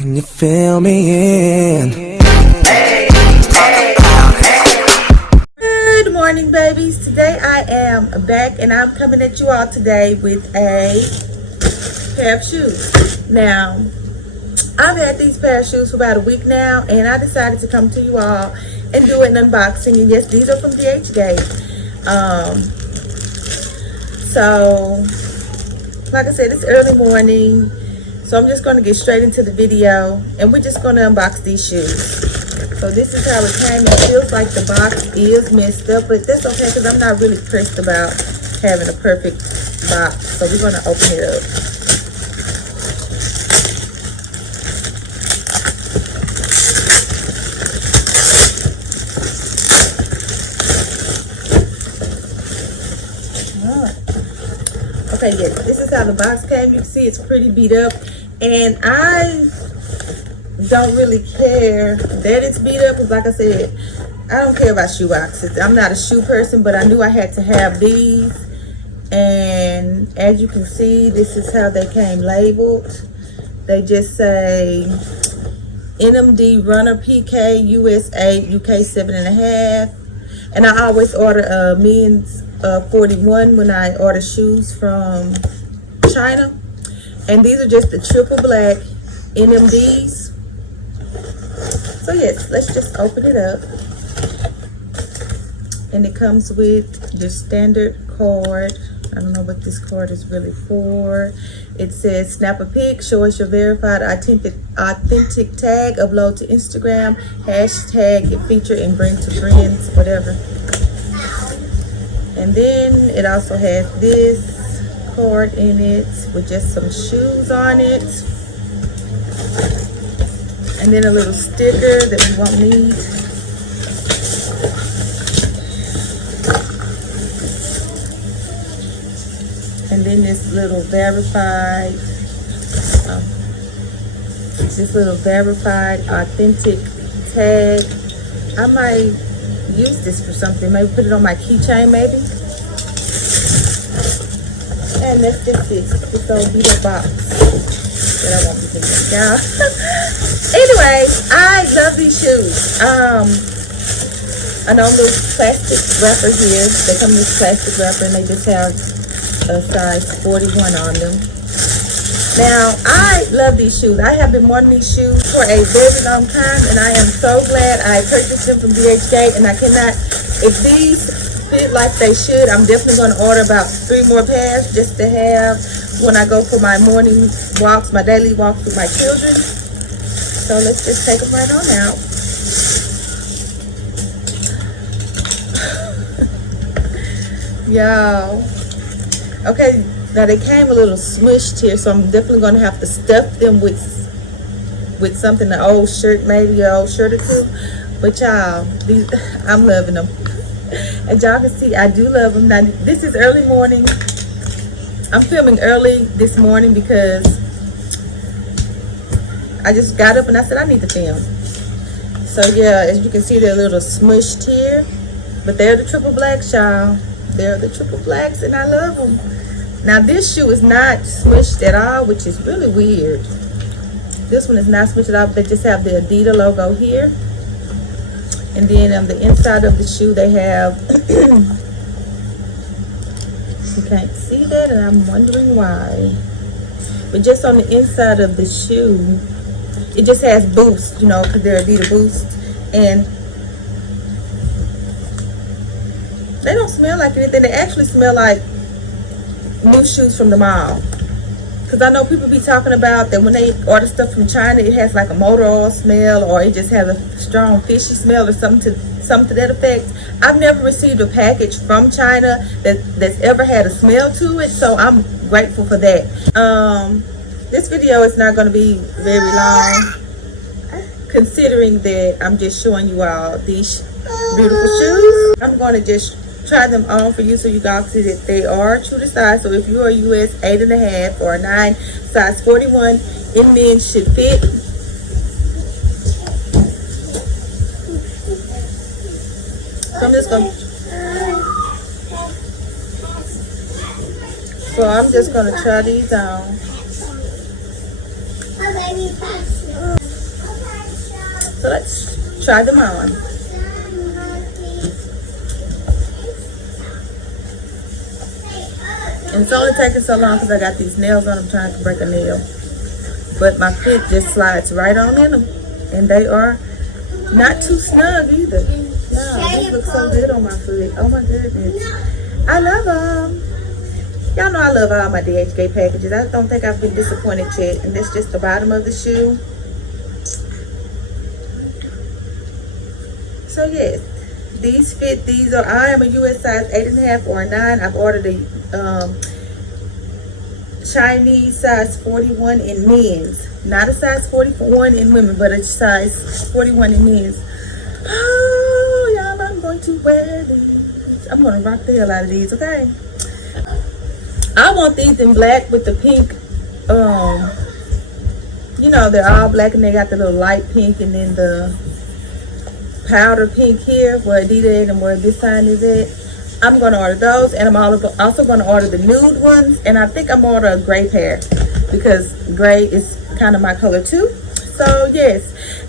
Can you feel me in? Good morning, babies. Today I am back and I'm coming at you all today with a pair of shoes. Now, I've had these pair of shoes for about a week now, and I decided to come to you all and do an unboxing. And yes, these are from DHGate. So, like I said, it's early morning, so I'm just going to get straight into the video, and we're just going to unbox these shoes. So this is how it came. It feels like the box is messed up, but that's okay because I'm not really pressed about having a perfect box. So we're going to open it up. Okay, yes, this is how the box came. You can see it's pretty beat up, and I don't really care that it's beat up because, like I said, I don't care about shoe boxes. I'm not a shoe person, but I knew I had to have these, and as you can see, this is how they came labeled. They just say NMD Runner PK US 8 UK 7.5, and I always order a men's 41 when I order shoes from China, and these are just the triple black NMDs. So yes, let's just open it up, and it comes with the standard card. I don't know what this card is really for. It says snap a pic, show us your verified authentic tag, upload to Instagram, hashtag it, feature and bring to friends, whatever. And then it also has this card in it with just some shoes on it. And then a little sticker that we won't need. And then this little verified authentic tag. I might use this for something. Maybe put it on my keychain, maybe. And that's just it. This old beat up box that I won't be thinking, y'all. Anyway, I love these shoes. I know little plastic wrapper here. They come in this plastic wrapper, and they just have a size 41 on them. Now, I love these shoes. I have been wanting these shoes for a very long time, and I am so glad I purchased them from DHGate. And I cannot, if these fit like they should, I'm definitely going to order about 3 more pairs just to have when I go for my morning walks, my daily walks with my children. So let's just take them right on out. Y'all. Okay, now they came a little smushed here, so I'm definitely going to have to stuff them with something, an old shirt, maybe an old shirt or two. But y'all, I'm loving them. And y'all can see I do love them. Now, this is early morning. I'm filming early this morning because I just got up and I said I need to film. So yeah, as you can see, they're a little smushed here, but they're the triple blacks, y'all. They're the triple blacks, and I love them. Now this shoe is not smushed at all, which is really weird. This one is not smushed at all. They just have the Adidas logo here, and then on the inside of the shoe they have you can't see that, and I'm wondering why, but just on the inside of the shoe it just has Boost, you know, because they're Adidas Boost, and they don't smell like anything. They actually smell like new shoes from the mall. Because I know people be talking about that when they order stuff from China, it has like a motor oil smell, or it just has a strong fishy smell, or something to that effect. I've never received a package from China that's ever had a smell to it, so I'm grateful for that. This video is not going to be very long, considering that I'm just showing you all these beautiful shoes. I'm going to just try them on for you so you guys see that they are true to size. So if you are US 8.5 or 9, size 41 in men should fit. So I'm just gonna try these on. So let's try them on. And it's only taking so long because I got these nails on. I'm trying to break a nail. But my fit just slides right on in them. And they are not too snug either. Yeah, these look so good on my foot. Oh my goodness. I love them. Y'all know I love all my DHGate packages. I don't think I've been disappointed yet. And that's just the bottom of the shoe. So yes, these fit. These are, I am a US size 8.5 or a 9. I've ordered a Chinese size 41 in men's. Not a size 41 in women, but a size 41 in men's. Oh, y'all, I'm going to wear these. I'm going to rock the hell out of these, okay? I want these in black with the pink. You know, they're all black and they got the little light pink and then the powder pink here where Adidas and where this sign is at. I'm going to order those, and I'm also going to order the nude ones, and I think I'm going to order a gray pair because gray is kind of my color too. So yes,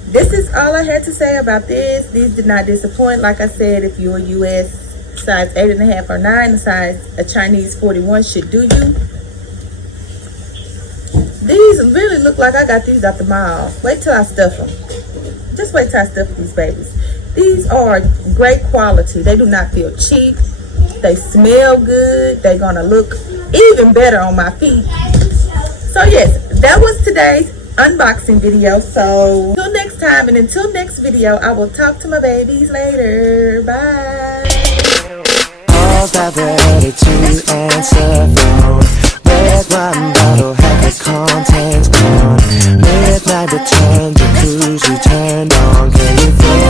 this is all I had to say about this. These did not disappoint. Like I said, if you're a US size 8.5 or 9, a Chinese 41 should do you. These really look like I got these at the mall. Wait till I stuff them. Just wait till I stuff these babies. These are great quality. They do not feel cheap. They smell good. They're gonna look even better on my feet. So yes, that was today's unboxing video. So until next time, and until next video, I will talk to my babies later. Bye. Calls that ready to answer phone. Red wine bottle, have the contents gone. Midnight return, jacuzzi turned on. Can you feel